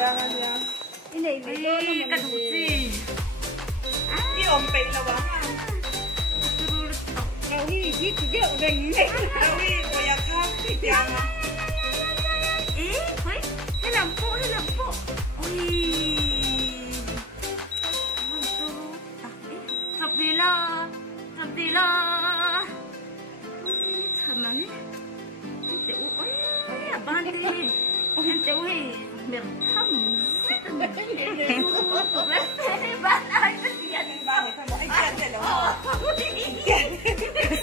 Cái này phải cái đủ gì? Cái ôm bị là bạn à? Đâu hi giết rượu đình này. Đâu hi của nhà khác thì chàng à? Ý, ôi, thế làm phụ. Ôi, tập gì lo? Ôi, thật mà nhỉ? Em tiểu ôi, ban đi. Em tiểu ơi, miệng thầm. Bạn ơi, cái gì vậy? Ba người thôi bỏ anh chân này đúng không?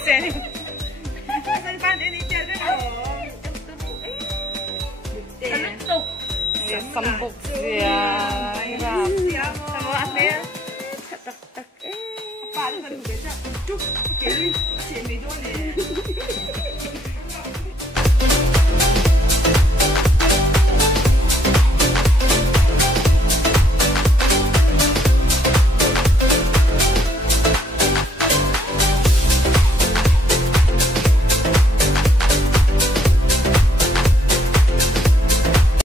Chân. Anh ban để đi chân đấy rồi. Tiếp tục. Sambok siya. Sama ate. Tak. Apa lu kan biasa? Cuk. Jadi sini.